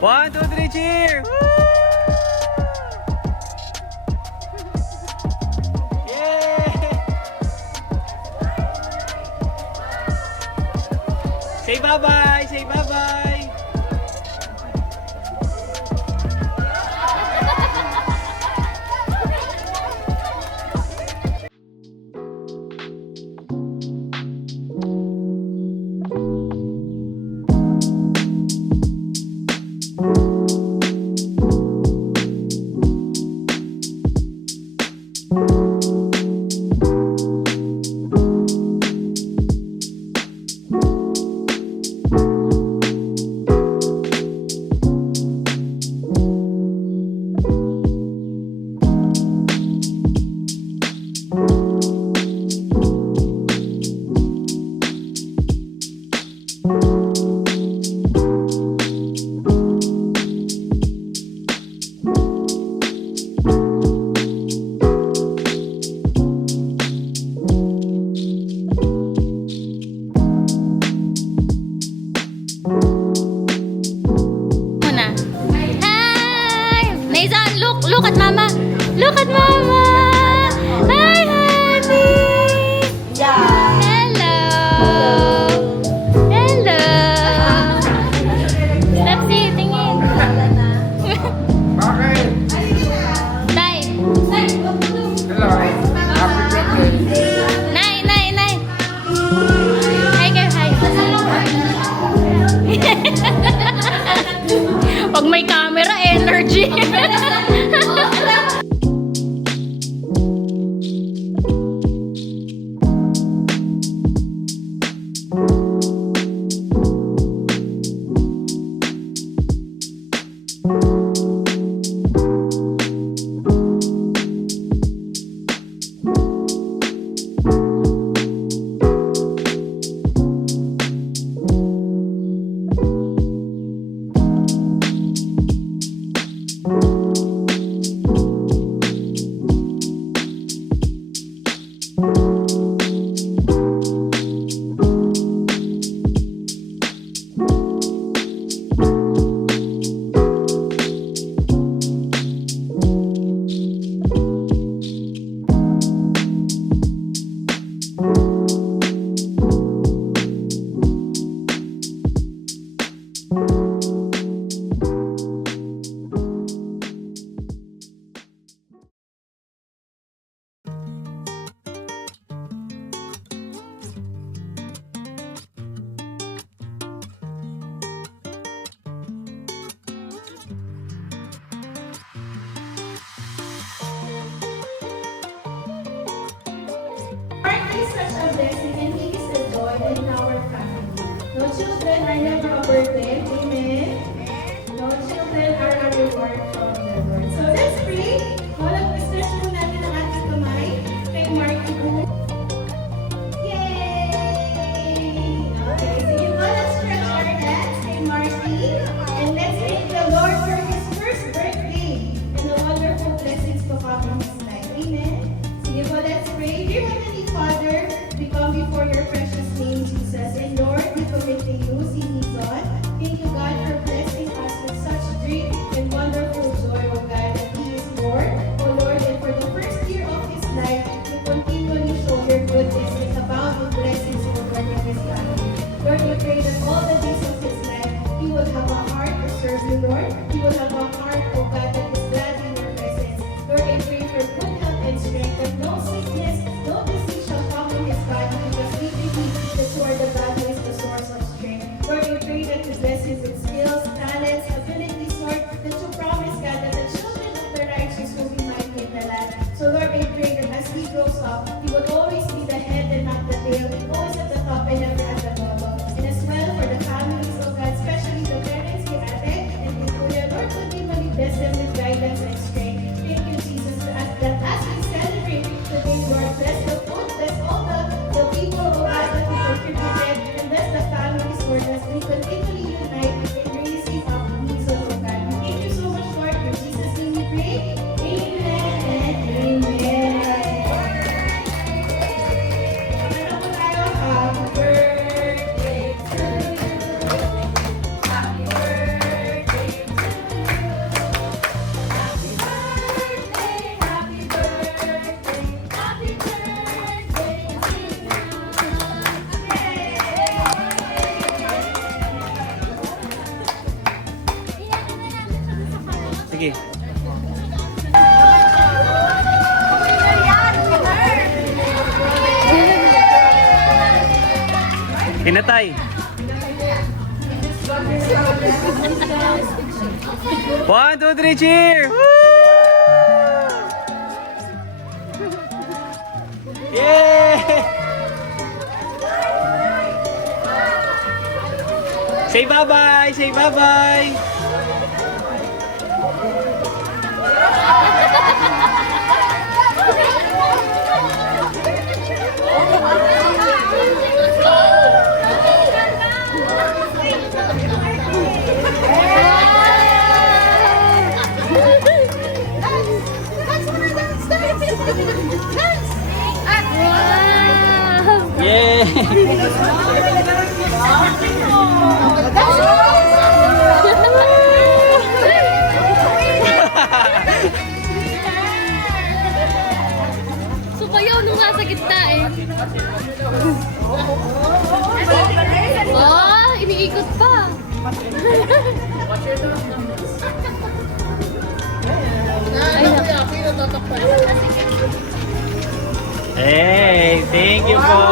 One, two, three, cheer! Woo! Yay! Say bye-bye! Say bye-bye! Look at mama. Look at mama. Hi, honey. Yeah. Hello. Hello. Stop tingin. Bakit? Tay. Hello. Happy birthday. Nay. Hi kayo, hi. Pag may camera, energy. Is such a blessing and He is a joy in our family. No children are never a burden. Amen. No children are a reward from the Lord. So let's pray. Stretch po natin ang ating kamay kay Marky po. Yay! Okay, sige po, let's stretch our hands kay Marky. And let's thank the Lord for His first birthday and the wonderful blessings to come in His life. Amen. Sige po, let's pray. Dear Heavenly Father, we come before your precious name, Jesus. And Lord, we commit to you, si Nizon. Thank you, God, for blessing us with such great and wonderful joy, O God, that He is Lord. O Lord, and for the first year of His life, you continually show your goodness and abound in blessings, O Lord, in His family. Lord, we pray that all the days of His life, He will have a heart to serve you, Lord. He will have a heart, O God, that is glad in your presence. Lord, I pray for good health and strength, that no sickness, no disease shall come in His body, because we believe that you are the God who is the source of strength. Lord, we pray that you bless His with skills, talents, abilities, Lord, that you promise, God, that the children of the righteous will be mighty in the land. So, Lord, I pray that as He grows up, He will always be the head and not the tail, always at the top and never at the bottom. And as well for the families, oh God, especially the parents, the ate, and the kuya, Lord, continually bless them sige. Hinatay. 1, 2, 3, cheer! Woo! Yay! Say bye-bye! Say bye-bye! Wow! Yay! So kayo, nung nasa gitna eh. Oh, iniikot pa. Hey, thank you po.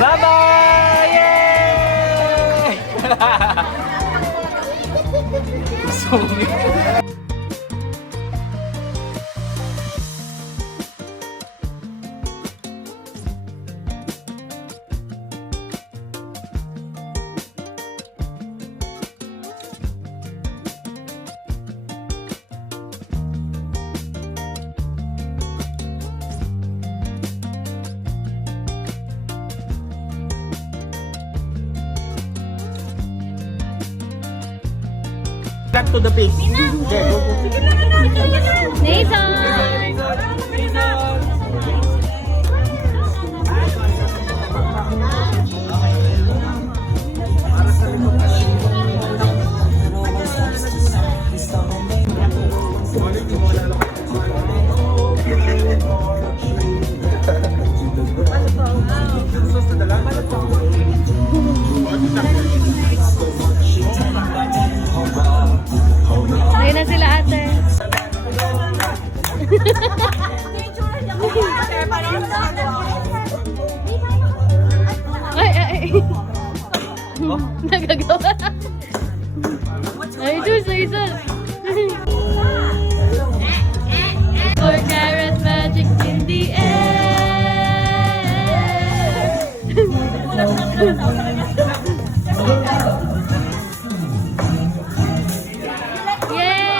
Bye-bye! Yay! So back to the pig. Nathan! Ayun na sila ate. Ay, ay, ay. Nagagawa. Ay, Diyos, Nathan. 4-carat magic in the Yay!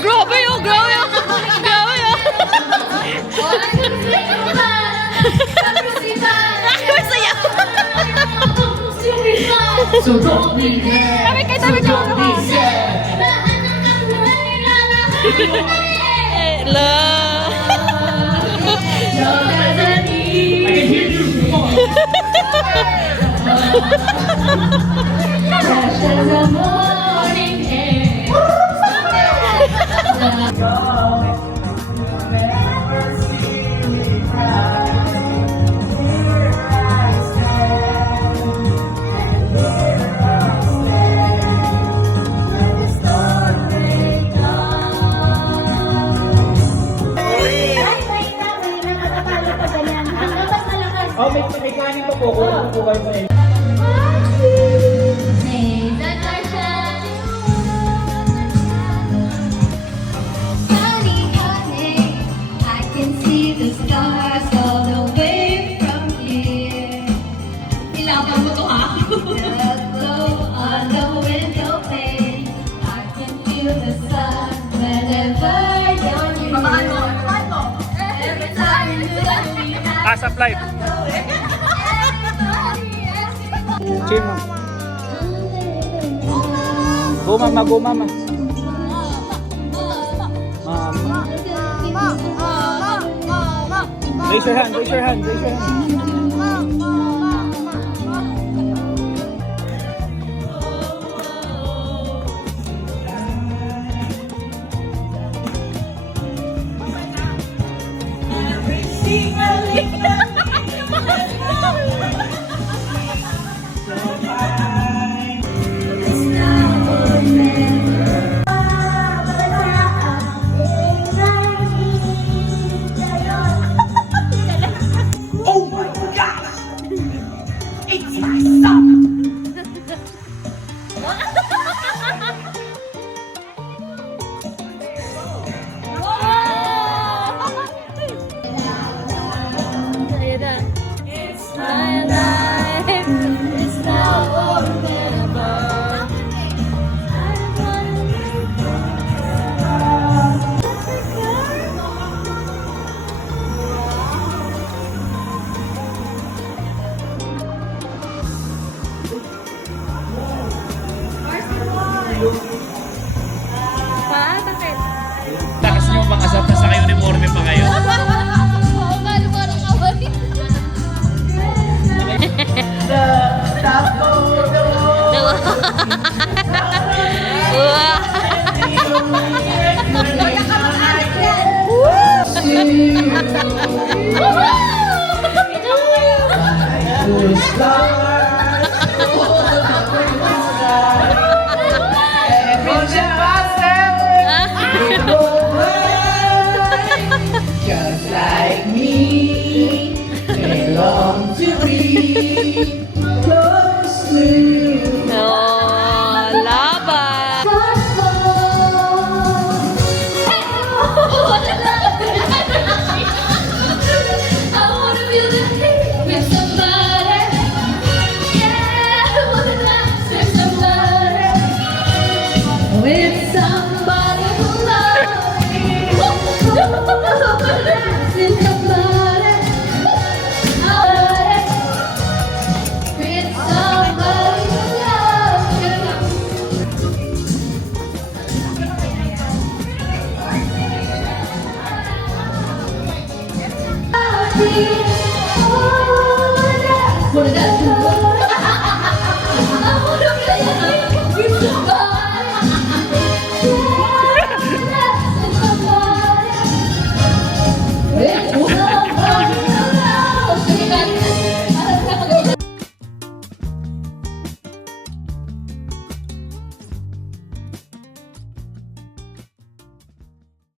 Grabe yun! Grabe yun! Grabe yun! Masaya! Tabi kayo! Tabi kayo! Hello! Oh, may kanin pa po. Kulang po kayo sa inyo. I can see the stars all the way from here. Ilaban mo to ha? The glow on the window pane. I can feel the sun whenever you're near. Every time you let me out. As of life. Cheer mo. Go mama, go mama. Mama. Raise your hand, raise your hand, raise your hand. Ayan na. My life is now or never. Pa, bakit? Takas nyo bang asap na sa kayo uniforme pa kayo? Oo, mahal mo rin away. Wow!